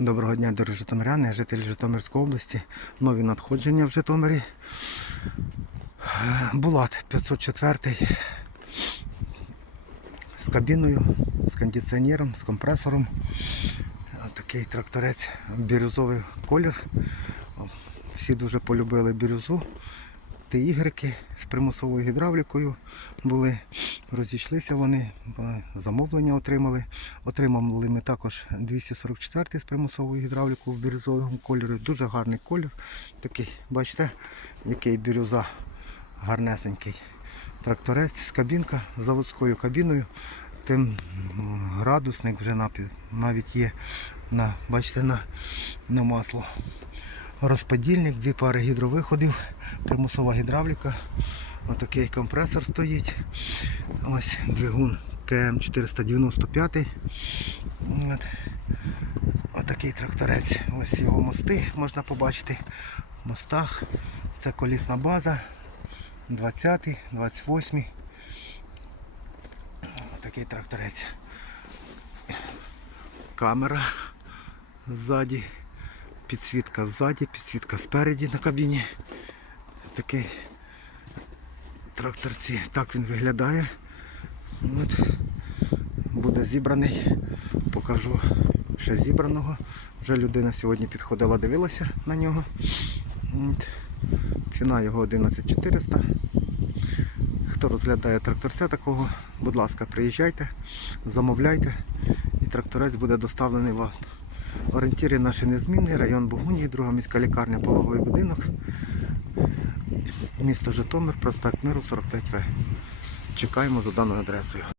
Доброго дня, дорогі житомиряни, жителі Житомирської області. Нові надходження в Житомирі. Булат 504 з кабіною, з кондиціонером, з компресором. Такий тракторець, бірюзовий колір. Всі дуже полюбили бірюзу. Тігрики з примусовою гідравлікою були. Розійшлися вони, замовлення отримали. Отримали ми також 244 з примусовою гідравлікою в бірюзовому кольорі. Дуже гарний колір. Такий, бачите, який бірюза гарнесенький. Тракторець з кабінка з заводською кабіною. Тим градусник вже навіть є на, бачите, на, на масло. Розподільник, дві пари гідровиходів, примусова гідравліка. Отакий компресор стоїть. Ось двигун КМ495. От. Отакий тракторець. Ось його мости можна побачити. В мостах. Це колісна база. 20, 28. Отакий тракторець. Камера ззаді. Підсвітка ззаді, підсвітка спереді на кабіні. Такий тракторці. Так він виглядає. От. Буде зібраний. Покажу ще зібраного. Вже людина сьогодні підходила, дивилася на нього. От. Ціна його 11400. Хто розглядає тракторця такого, будь ласка, приїжджайте, замовляйте і тракторець буде доставлений вам. Орієнтири наші незмінні, район Богунії, друга міська лікарня, пологовий будинок, місто Житомир, проспект Миру 45В. Чекаємо за даною адресою.